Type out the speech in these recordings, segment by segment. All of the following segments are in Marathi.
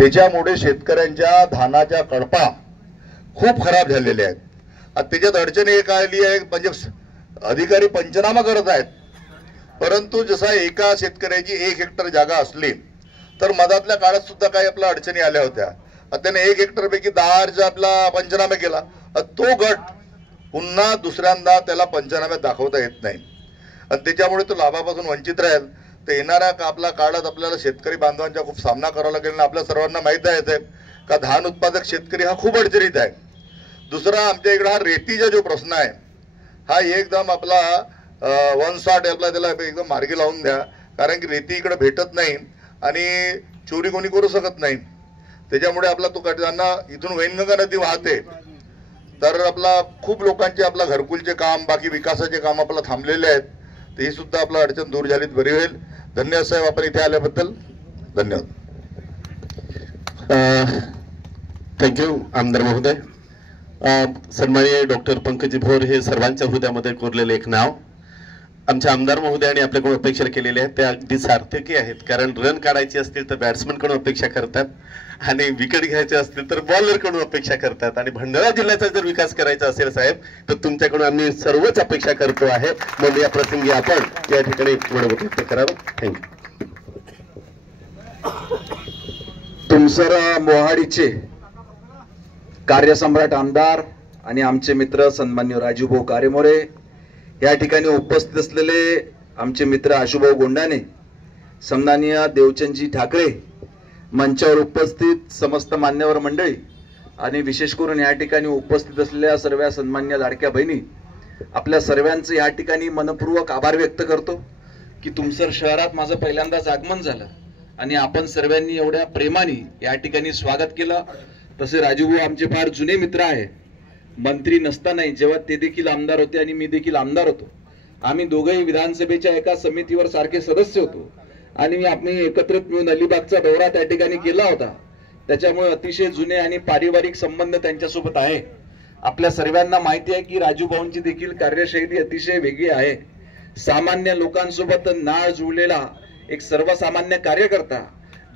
त्याच्यामुळे शेतकऱ्यांच्या धानाच्या कळपा खूप खराब झालेल्या आहेत. आता त्याच्यात अडचणी एक आली आहे, म्हणजे अधिकारी पंचनामा करत आहेत, परंतु जसा एका शेतकऱ्याची 1 हेक्टर जागा असली तर मधातल्या काळात सुद्धा काही आपल्या अडचणी आल्या होत्या. त्याने 1 हेक्टर पैकी 10 आपला पंचनामा केला, तो गट पुन्हा दुसऱ्यांदा त्याला पंचनाम्यात दाखवता येत नाही आणि त्याच्यामुळे तो लाभापासून वंचित राहील. तर येणाऱ्या आपल्या काळात आपल्याला शेतकरी बांधवांचा खूप सामना करावा लागेल आणि आपल्या सर्वांना माहित आहे साहेब का धान उत्पादक शेतकरी हा खूप अडचणीत आहे. दुसरा आमच्या इकडे हा रेतीचा जो प्रश्न आहे हा एकदम आपला 160 आपला त्याला एकदम मार्गी लावून द्या, कारण की रेती इकडे भेटत नाही आणि चोरी कोणी करू शकत नाही. त्याच्यामुळे आपला तो त्यांना इथून वैनगंगा नदी वाहते, तर आपला खूप लोकांचे आपला घरकुलचे काम बाकी विकासाचे काम आपला थांबलेले आहेत. तर ही सुद्धा आपला अडचण दूर झालीत बरी होईल. धन्यवाद साहेब आपण इथे आल्याबद्दल. धन्यवाद. थँक्यू आमदार महोदय. सन्माननीय डॉक्टर पंकजी भोर हे सर्वांच्या हृदयामध्ये कोरलेले एक नाव. आमच्या आमदार महोदयांनी आपल्याकडून अपेक्षा केलेल्या आहेत त्या अगदी सार्थकी आहेत, कारण रन काढायची असतील तर बॅट्समन कडून अपेक्षा करतात आणि विकेट घ्यायचे असतील तर बॉलर कडून अपेक्षा करतात. आणि भंडारा जिल्ह्याचा जर विकास करायचा असेल साहेब तर तुमच्याकडून आम्ही सर्वच अपेक्षा करतो आहे. म्हणून या प्रसंगी आपण या ठिकाणी मनोगत व्यक्त करावं. थँक्यू. तुमसर मोहाडीचे कार्यसम्राट आमदार आणि आमचे मित्र सन्मान्य राजूभाऊ कारेमोरे, या ठिकाणी उपस्थित असलेले आमचे मित्र आशुभाऊ गोंडाने, सन्माननीय देवचंदजी ठाकरे, मंचावर उपस्थित समस्त मान्यवर मंडळी आणि विशेष करून या ठिकाणी उपस्थित असलेल्या सर्व सन्मान्य लाडक्या बहिणी, आपल्या सर्वांचे या ठिकाणी मनपूर्वक आभार व्यक्त करतो की तुमसर शहरात माझं पहिल्यांदाच आगमन झालं आणि आपण सर्वांनी एवढ्या प्रेमाने या ठिकाणी स्वागत केलं. तसे राजूभाऊ आमचे फार जुने मित्र आहे. मंत्री नसतानाही जेव्हा ते देखील आमदार होते आणि मी देखील आमदार होतो, आम्ही दोघेही विधानसभेच्या एका समितीवर सारखे सदस्य होतो आणि आम्ही एकत्रित मिळून अलिबागचा दौरा त्या ठिकाणी केला होता. त्याच्यामुळे अतिशय जुने आणि पारिवारिक संबंध त्यांच्यासोबत आहे. आपल्या सर्वांना माहिती आहे की राजूभाऊंची देखील कार्यशैली अतिशय वेगळी आहे. सामान्य लोकांसोबत नाळ जुळलेला एक सर्वसामान्य कार्यकर्ता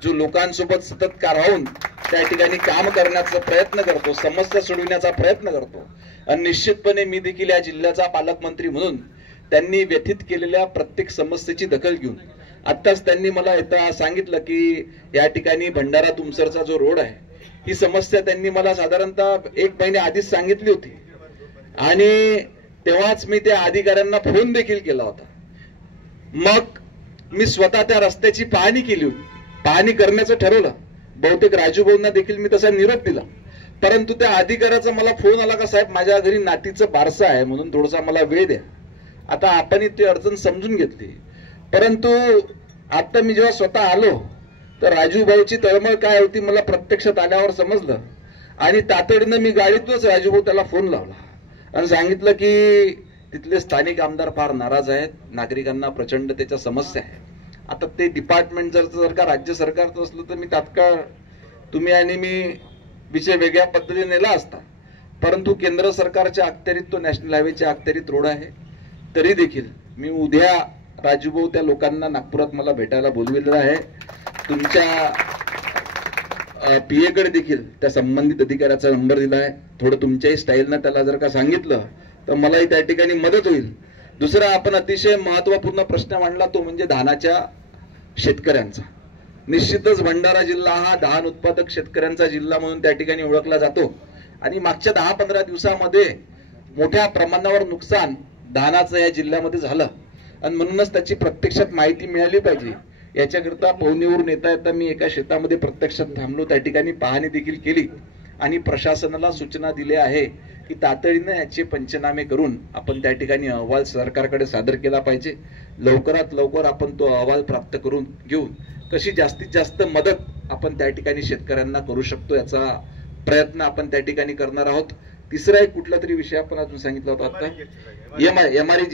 जो लोकांसोबत सतत राहून त्या ठिकाणी काम करण्याचा प्रयत्न करतो, समस्या सोडविण्याचा प्रयत्न करतो. आणि निश्चितपणे मी देखील या जिल्ह्याचा पालकमंत्री म्हणून त्यांनी व्यथित केलेल्या प्रत्येक समस्येची दखल घेऊन आत्ताच त्यांनी मला सांगितलं की या ठिकाणी भंडारा तुमसरचा जो रोड आहे ही समस्या त्यांनी मला साधारणतः 1 महिने आधीच सांगितली होती आणि तेव्हाच मी त्या अधिकाऱ्यांना फोन देखील केला होता. मग मी स्वतः त्या रस्त्याची पाहणी केली होती. पाहणी करण्याचं ठरवलं. बहुतेक राजूभाऊंना देखील मी तसा निरोप दिला, परंतु त्या अधिकाऱ्याचा मला फोन आला का साहेब माझ्या घरी नातीचं बारसं आहे म्हणून थोडासा मला वेळ द्या. आता आपण ती अडचण समजून घेतली, परंतु आता मी जेव्हा स्वतः आलो तर राजूभाऊची तळमळ काय होती मला प्रत्यक्षात आल्यावर समजलं आणि तातडीनं मी गाडीतूनच राजूभाऊ त्याला फोन लावला आणि सांगितलं की तिथले स्थानिक आमदार फार नाराज आहेत, नागरिकांना प्रचंड त्याच्या समस्या आहे. आता ते डिपार्टमेंट जर का राज्य सरकारचं असलं तर मी तात्काळ तुम्ही आणि मी विषय वेगळ्या पद्धतीने नेला असता, परंतु केंद्र सरकारच्या अखत्यारीत तो नॅशनल हायवेच्या अखत्यारीत रोड आहे. तरी देखील मी उद्या राजूभाऊ त्या लोकांना नागपुरात मला भेटायला बोलविलेलं आहे. तुमच्या PA कडे देखील त्या संबंधित अधिकाऱ्याचा नंबर दिला आहे. थोडं तुमच्याही स्टाईलनं त्याला जर का सांगितलं तर मलाही त्या ठिकाणी मदत होईल. दुसरा आपण अतिशय महत्वपूर्ण प्रश्न मांडला तो म्हणजे धानाच्या शेतकऱ्यांचा. निश्चितच भंडारा जिल्हा हा धान उत्पादक शेतकऱ्यांचा जिल्हा म्हणून त्या ठिकाणी ओळखला जातो आणि मागच्या 10-15 दिवसामध्ये मोठ्या प्रमाणावर नुकसान धानाचं या जिल्ह्यामध्ये झालं आणि म्हणूनच त्याची प्रत्यक्षात माहिती मिळाली पाहिजे. याच्याकरता पवनीवरून येता येता मी एका शेतामध्ये प्रत्यक्षात थांबलो, त्या ठिकाणी पाहणी देखील केली आणि प्रशासनाला सूचना दिल्या आहे की तातडीने याचे पंचनामे करून आपण त्या ठिकाणी अहवाल सरकारकडे सादर केला पाहिजे. लवकरात लवकर आपण तो अहवाल प्राप्त करून घेऊन कशी जास्तीत जास्त मदत आपण त्या ठिकाणी शेतकऱ्यांना करू शकतो याचा प्रयत्न आपण त्या ठिकाणी करणार आहोत. तिसरा एक कुठला तरी विषय आपण अजून सांगितला होता आता MRE